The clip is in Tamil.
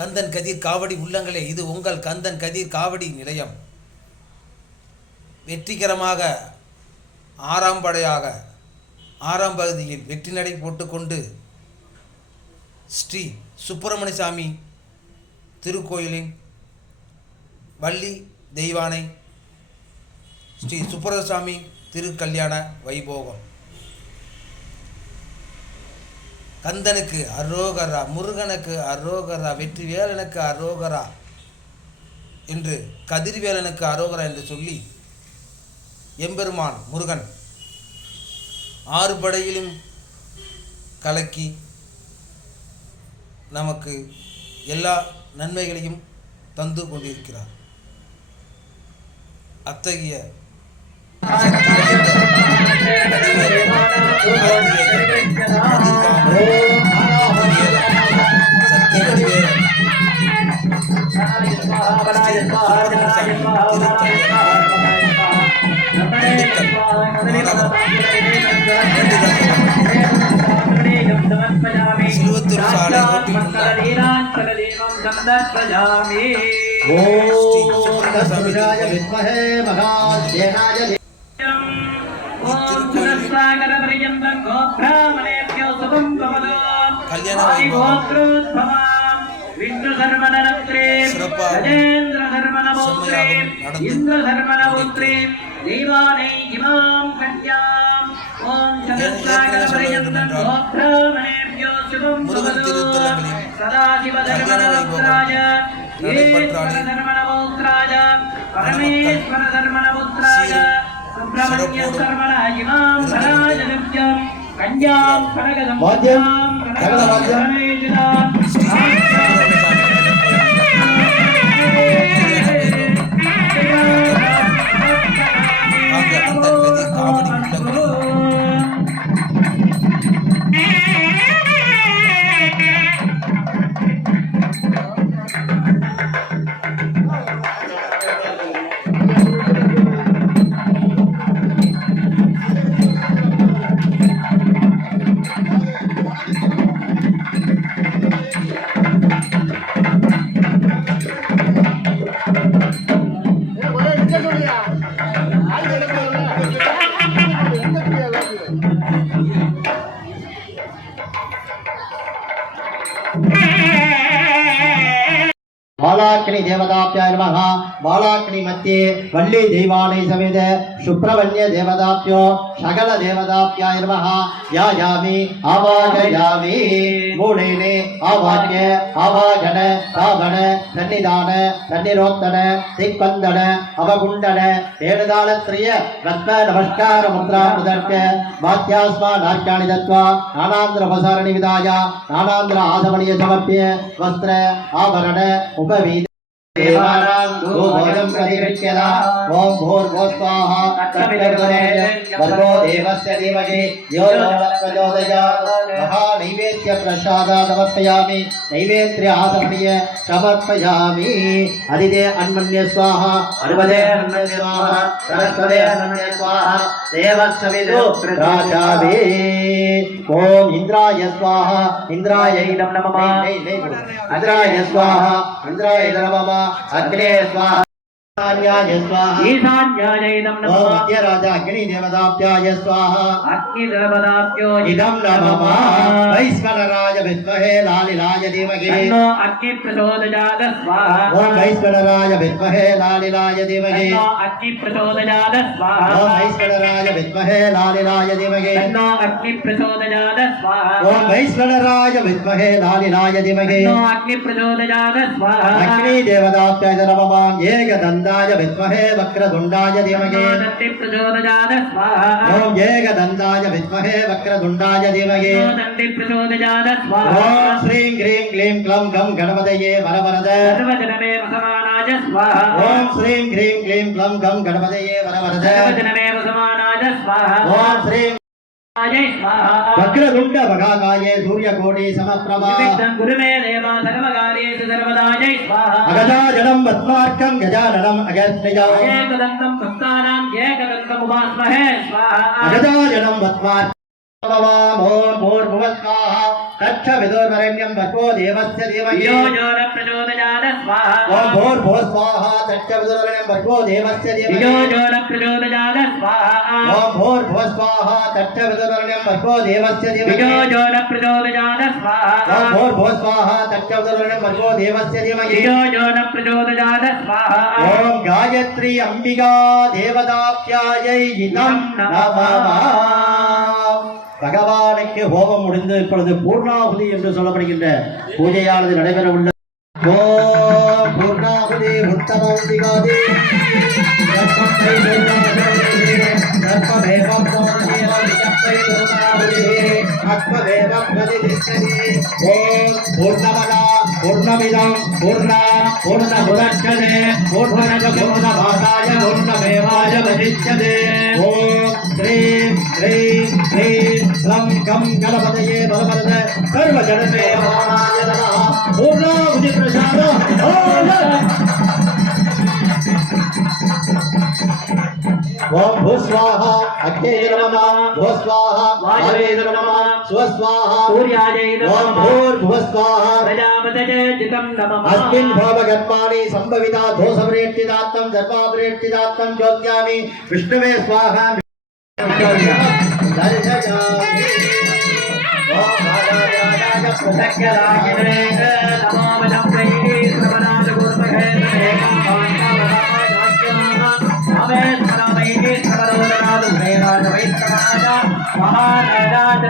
கந்தன் கதிர் காவடி உள்ளங்களே, இது உங்கள் கந்தன் கதிர் காவடி நிலையம். வெற்றிகரமாக 6ஆம் படையாக 6ஆம் பகுதியில் வெற்றி நடை போட்டுக்கொண்டு ஸ்ரீ சுப்பிரமணிய சாமி திருக்கோயிலின் வள்ளி தெய்வானை ஸ்ரீ சுப்பிரமணியசாமி திருக்கல்யாண வைபோகம். கந்தனுக்கு அரோகரா, முருகனுக்கு அரோகரா, வெற்றி வேலனுக்கு அரோகரா என்று, கதிர்வேலனுக்கு அரோகரா என்று சொல்லி எம்பெருமான் முருகன் 6 படையிலும் கலக்கி நமக்கு எல்லா நன்மைகளையும் தந்து கொண்டிருக்கிறார். அத்தகைய சக்தி சிலுவத்தூர் சாலை முருகன் திருத்தலங்களில் கல்யாண வைபோகம் நடைபெற்றாலே बालाग्नि देवताभ्याय नमः। बालाग्नि मध्ये वल्ली दैवानै समेत सुब्रह्मण्य देवताभ्यो सकल देवताभ्याय नमः। यायामि आवाहयामि मूलेने आवाह्य आवाहन स्थापन सन्निधान सन्निरोत्तन दिक्वन्दन अवगुण्डन वेदतालत्रय रत्न नमस्कार मुद्रा प्रदर्श्य वाद्यास्मानार्घ्याणि दत्त्वा नानान्द्र विधाय नानान्द्र आसमनीय समर्प्य वस्त्र आभरण उपवीत देवानां भोजनं प्रतिगृह्यता ओम भूर्भुवस्वाहा तत्सवितुर्वरेण्यं भर्गो देवस्य धीमहि यो न प्रचोदयात्। महानैवेद्य प्रसादात् समर्पयामि। नैवेद्य आसमनीय समर्पयामि। अधिदे अन्मन्य स्वाहा अर्वदे अन्मन्य स्वाहा सरस्वते अन्मन्य स्वाहा देवस्सवितु प्राजामि। ओम इंद्राय स्वाहा इंद्राय नमः इंद्राय स्वाहा इंद्राय नमः अग्ने स्वाहा ईशान्याय स्वाहा ईशान्याय नमः मध्यराज अग्नि देवताभ्याय स्वाहा अग्नि देवताभ्यो इदं नमः। वैश्वनराय विद्महे लालिलाय धीमहि तन्नो अग्नि प्रचोदयात् स्वाहा। ओम वैश्वनराय विद्महे लालिलाय धीमहि तन्नो अग्नि प्रचोदयात् स्वाहा। ओम वैश्वनराय विद्महे लालिलाय धीमहि तन्नो अग्नि प्रचोदयात् स्वाहा। ओम वैश्वनराय विद्महे लालिलाय धीमहि तन्नो अग्नि प्रचोदयात् स्वाहा। अग्नि देवताभ्याय नमः। एकदन्ताय विद्महे वक्रतुण्डाय धीमहि तन्नो प्रचोदयात् स्वाहा। ओम एकदन्ताय विद्महे वक्रतुण्डाय धीमहि तन्नो प्रचोदयात् स्वाहा। ओम श्रीं ह्रीं क्लीं क्लं गं गणपतये वरवरद सर्वजनमे समानाय स्वाहा। ओम श्रीं ह्रीं क्लीं क्लं गं गणपतये वरवरद सर्वजनमे समानाय स्वाहा। ओम श्रीं वक्रतुण्ड भगाकाये सूर्यकोटि समप्रभा गुरुमे देवा सर्वकार्येषु सर्वदा जय स्वाहा। अगजाननं पद्मार्कं गजाननं अगस्त्यजा एकदन्तं भक्तानां एकदन्तम् उपास्महे स्वाहा। अगजाननं पद्मार्कं ओम भूर्भुवः स्वाहा तच्च विदुर्वरेण्यं भर्गो देवस्य धीमहि यो यो न प्रचोदयात् स्वाहा ओम भूर्भुवः स्वाहा तच्च विदुर्वरेण्यं भर्गो देवस्य धीमहि यो यो न प्रचोदयात् स्वाहा ओम भूर्भुवः स्वाहा तच्च विदुर्वरेण्यं भर्गो देवस्य धीमहि यो यो न प्रचोदयात् स्वाहा ओम भूर्भुवः स्वाहा तच्च विदुर्वरेण्यं भर्गो देवस्य धीमहि यो यो न प्रचोदयात् स्वाहा ओम गायत्री अंबिका देवताभ्यायै इदं नमः பகவானுக்கு ஹோமம் முடிந்து இப்பொழுது பூர்ணாகுதி என்று சொல்லப்படுகின்ற பூஜையானது நடைபெற உள்ளது ஓம் பூர்ணாகுதி உத்தமம் திகாதி கர்ப்பை பூர்ணாகுதி கர்ப்பமேவம் பூர்ணமேவம் கர்ப்பை பூர்ணாகுதி ஆத்மவேவம் பிரதிஷ்டதி ஓம் பூர்ணமதா பூர்ணமிதம் பூர்ணா பூர்ணமுதட்சதே பூர்ணமத பூர்ணமாதாய பூர்ணமேவாய பிரதிஷ்டதே ஓம் ஸ்ரீம் ஸ்ரீம் ஸ்ரீம் லம் கம் கணபதயே பலபரத சர்வ ஜனமே வாணாய நமः பூர்ணாகுதி பிரசாத ओम भूस्वाहा अग्ने नमः भूस्वाहा वायवे नमः स्वस्वाहा सूर्याय ओम नमः भूर्भुवस्वाहा प्रजापतये जितं नमः अस्मिन् भावगर्भाणि संभविता दोषप्रेष्टिदात्तं सर्वाप्रेष्टिदात्तं ज्योत्यामि विष्णुवे स्वाहा दर्शयामि ओम महाराजाय प्रत्यक्षराजिने नमो वदम्यै श्रवणाय गुरुमहे महाराज